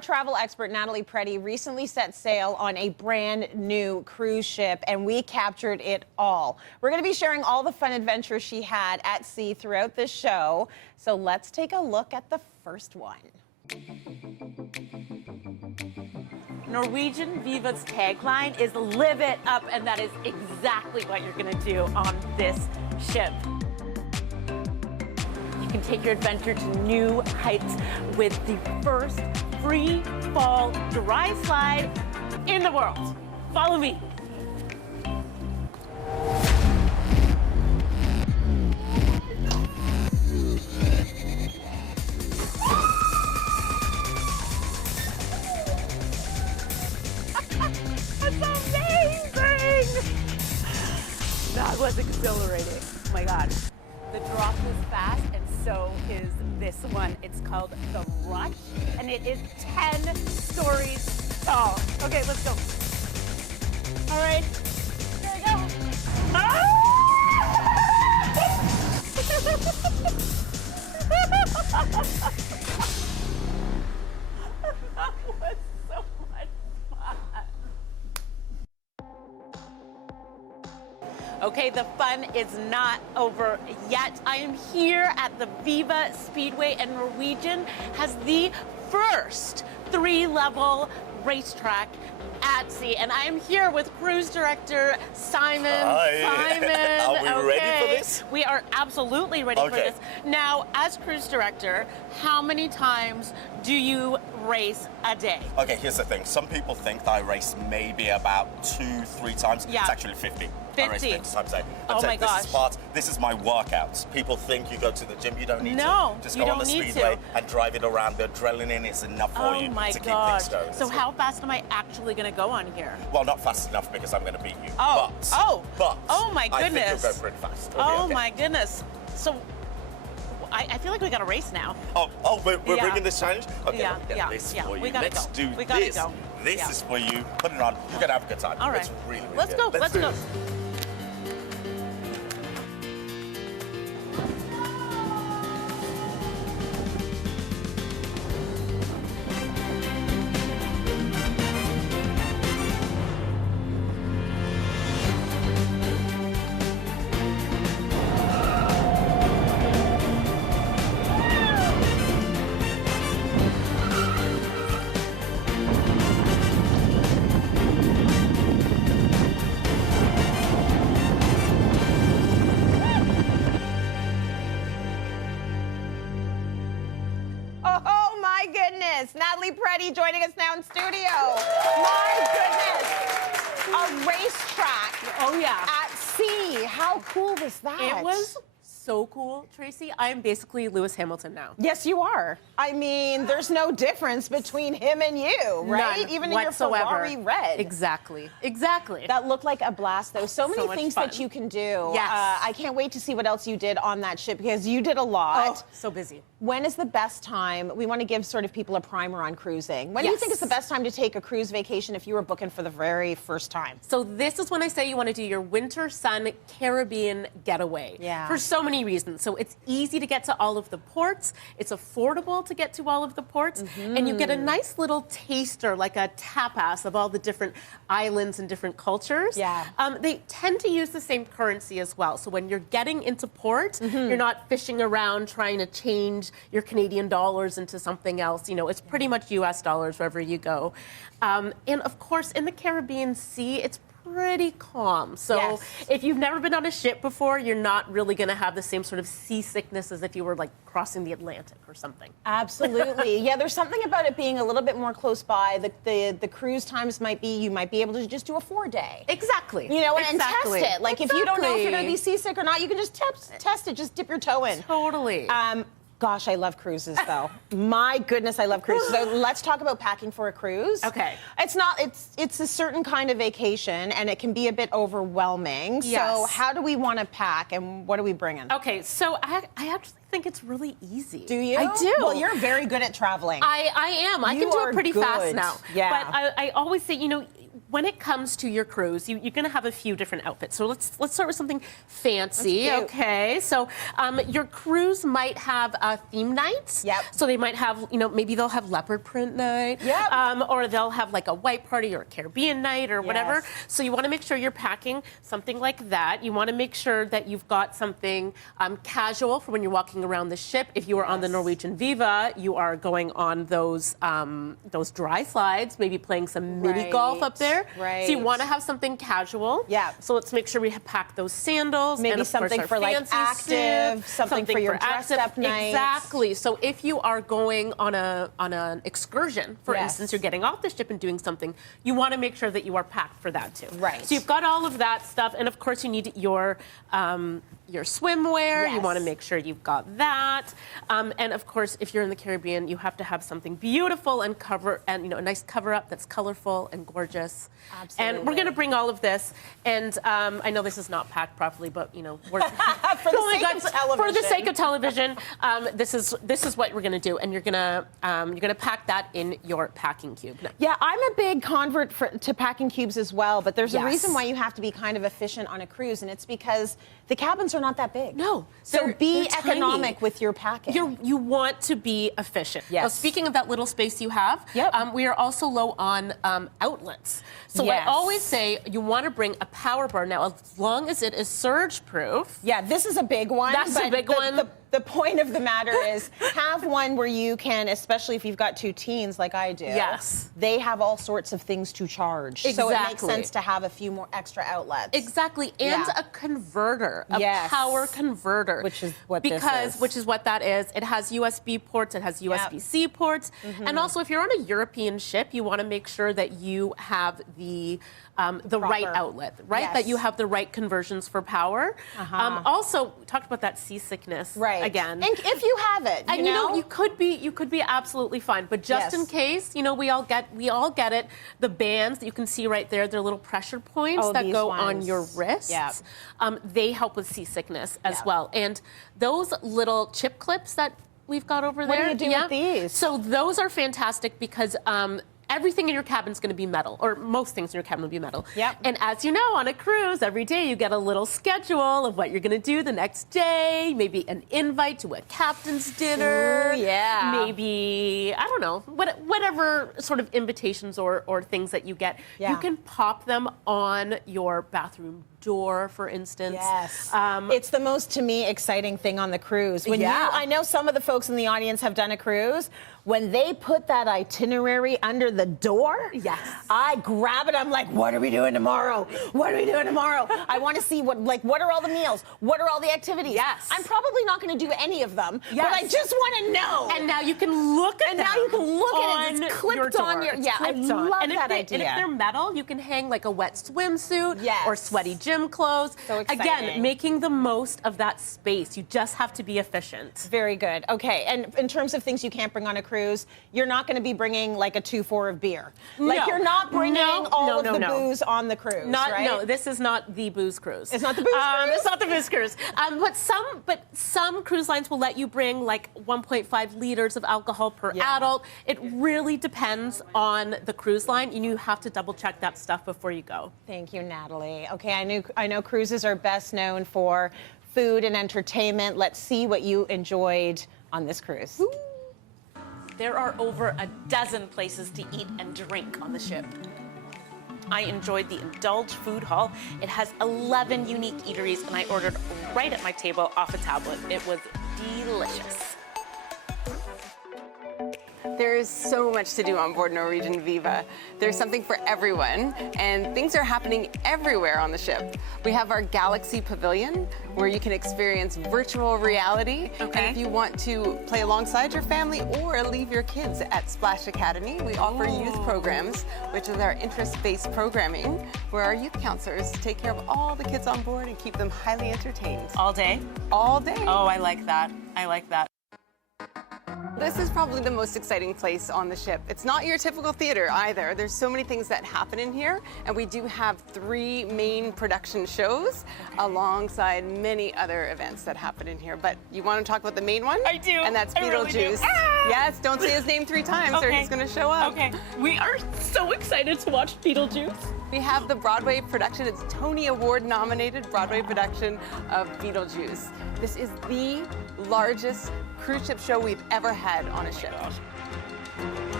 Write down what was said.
Our travel expert, Natalie Preddie, recently set sail on a brand new cruise ship, and we captured it all. We're going to be sharing all the fun adventures she had at sea throughout this show. So let's take a look at the first one. Norwegian Viva's tagline is "Live it up," and that is exactly what you're going to do on this ship. You can take your adventure to new heights with the first free fall dry slide in the world. Follow me. That was exhilarating. Oh my God. The drop was fast, and so is this one. It's called The Rush, and it is 10 stories tall. Okay, let's go. All right, here we go. That was so much fun. Okay, the fun is not over yet. I am here at the Viva Speedway, and Norwegian has the first 3-level racetrack at sea. And I am here with cruise director Simon. Hi. Simon, Are we ready for this? We are absolutely ready for this. Now, as cruise director, how many times do you race a day? Okay, here's the thing. Some people think that I race maybe about 2-3 times. Yeah. It's actually 50. 50. I race 50 times a day. Oh my gosh. This is my workouts. People think you go to the gym, you don't need No, to. Just you go on don't the need speedway to. and drive it around. The adrenaline is enough for you to keep things going. So how fast am I actually going to go on here? Well, not fast enough because I'm going to beat you. Oh, but oh my goodness. I think you'll go pretty fast. Oh okay. my goodness. So I feel like we got to race now. We're bringing this challenge? Okay, Yeah, let's get yeah, this yeah. for you. We gotta Let's go. do We gotta this. go. This Yeah. is for you. Put it on. You're going to have a good time. All right. It's really, really Let's good. go. Let's go. Oh my goodness. Natalie Preddie joining us now in studio. My goodness. A racetrack. Oh yeah. At sea. How cool was that? It was so cool, Tracy. I am basically Lewis Hamilton now. Yes, you are. I mean, there's no difference between him and you, right? None Even whatsoever. in your Ferrari red. Exactly. Exactly. That looked like a blast, though. So many much things fun. that you can do. Yes. I can't wait to see what else you did on that ship, because you did a lot. Oh, so busy. When is the best time? We want to give sort of people a primer on cruising. When do you think is the best time to take a cruise vacation if you were booking for the very first time? So this is when I say you want to do your winter sun Caribbean getaway. Yeah. For so many reasons. So it's easy to get to all of the ports. It's affordable to get to all of the ports. And you get a nice little taster, like a tapas of all the different islands and different cultures. Yeah. They tend to use the same currency as well. So when you're getting into port, you're not fishing around trying to change your Canadian dollars into something else. You know, it's pretty much US dollars wherever you go. And of course, in the Caribbean Sea, it's pretty calm. So if you've never been on a ship before, you're not really going to have the same sort of seasickness as if you were like crossing the Atlantic or something. Absolutely. Yeah, there's something about it being a little bit more close by. The cruise times might be, you might be able to just do a 4-day. Exactly. You know, and test it. Like if you don't know if you're going to be seasick or not, you can just test it. Just dip your toe in. Totally. Gosh, I love cruises, though. My goodness, I love cruises. So let's talk about packing for a cruise. Okay. It's a certain kind of vacation, and it can be a bit overwhelming. Yes. So how do we want to pack, and what are we bringing? Okay, so I actually think it's really easy. Do you? I do. Well, you're very good at traveling. I am. I can do it pretty fast now. Yeah. But I always say, you know, when it comes to your cruise, you're going to have a few different outfits. So let's start with something fancy. Okay, so your cruise might have theme nights. Yep. So they might have, maybe they'll have leopard print night. Yep. Or they'll have like a white party or a Caribbean night or whatever. Yes. So you want to make sure you're packing something like that. You want to make sure that you've got something casual for when you're walking around the ship. If you are on the Norwegian Viva, you are going on those dry slides, maybe playing some mini golf up there. Right. So you want to have something casual. Yeah. So let's make sure we pack those sandals. Maybe and of course something our for like fancy active, suit, something for your dressed up nights. Exactly. So if you are going on an excursion, for instance, you're getting off the ship and doing something, you want to make sure that you are packed for that too. Right. So you've got all of that stuff, and of course you need your swimwear. Yes. You want to make sure you've got that, and of course, if you're in the Caribbean, you have to have something beautiful and a nice cover up that's colorful and gorgeous. Absolutely. And we're going to bring all of this, and I know this is not packed properly, but we're for the sake of television. For the sake of television, this is what we're going to do, and you're gonna pack that in your packing cube. Yeah, I'm a big convert to packing cubes as well, but there's a Yes. reason why you have to be kind of efficient on a cruise, and it's because the cabins are not that big. No, So be they're tiny. economic with your packing. You want to be efficient. Yes. Now, speaking of that little space you have, we are also low on outlets. So Yes. I always say you want to bring a power bar. Now, as long as it is surge proof. Yeah, this is a big one. That's a but big one. The point of the matter is have one where you can, especially if you've got 2 teens like I do. Yes. They have all sorts of things to charge. So it makes Exactly. sense to have a few more extra outlets. Exactly, and Yeah. a converter, a Yes. power converter. Which is what this is. Which is what that is. It has USB ports, it has USB-C ports, and also if you're on a European ship, you want to make sure that you have the right outlet, right? Yes. That you have the right conversions for power. Also, we talked about that seasickness again. And if you have it, And you know? you could be absolutely fine, but just in case, we all get it. The bands that you can see right there, they're little pressure points that go on your wrists. Yeah. They help with seasickness as well. And those little chip clips that we've got over there. What do you do with these? So those are fantastic because everything in your cabin is going to be metal, or most things in your cabin will be metal. Yep. And as you know, on a cruise, every day you get a little schedule of what you're going to do the next day, maybe an invite to a captain's dinner. Ooh, yeah. Maybe, I don't know, whatever sort of invitations or things that you get. Yeah. You can pop them on your bathroom door, for instance. Yes. It's the most, to me, exciting thing on the cruise. I know some of the folks in the audience have done a cruise. When they put that itinerary under the door, I grab it. I'm like, what are we doing tomorrow? What are we doing tomorrow? I want to see what are all the meals? What are all the activities? Yes. I'm probably not going to do any of them, but I just want to know. And now you can look at now you can look at it. on It's clipped your door. on your. It's Yeah, I clipped on. love And that And if idea. they're metal, you can hang like a wet swimsuit Yes. or sweaty gym clothes. So exciting. Again, making the most of that space. You just have to be efficient. Very good. Okay, and in terms of things you can't bring on a cruise, you're not going to be bringing like a 2-4 of beer. Like you're not bringing all of the booze on the cruise, right? No, this is not the booze cruise. It's not the booze cruise? It's not the booze cruise. But some cruise lines will let you bring like 1.5 liters of alcohol per adult. It really depends on the cruise line, and you have to double check that stuff before you go. Thank you, Natalie. Okay, I know cruises are best known for food and entertainment. Let's see what you enjoyed on this cruise. Ooh. There are over a dozen places to eat and drink on the ship. I enjoyed the Indulge Food Hall. It has 11 unique eateries, and I ordered right at my table off a tablet. It was delicious. There is so much to do on board Norwegian Viva. There's something for everyone, and things are happening everywhere on the ship. We have our Galaxy Pavilion, where you can experience virtual reality. And if you want to play alongside your family or leave your kids at Splash Academy, we offer youth programs, which is our interest-based programming, where our youth counselors take care of all the kids on board and keep them highly entertained. All day? All day. Oh, I like that. I like that. This is probably the most exciting place on the ship. It's not your typical theater either. There's so many things that happen in here, and we do have 3 main production shows alongside many other events that happen in here. But you want to talk about the main one? I do. And that's I really Beetlejuice. do. Ah! Yes, don't say his name 3 times or he's going to show up. Okay. We are so excited to watch Beetlejuice. We have the Broadway production. It's Tony Award nominated Broadway production of Beetlejuice. This is the largest cruise ship show we've ever had on a ship.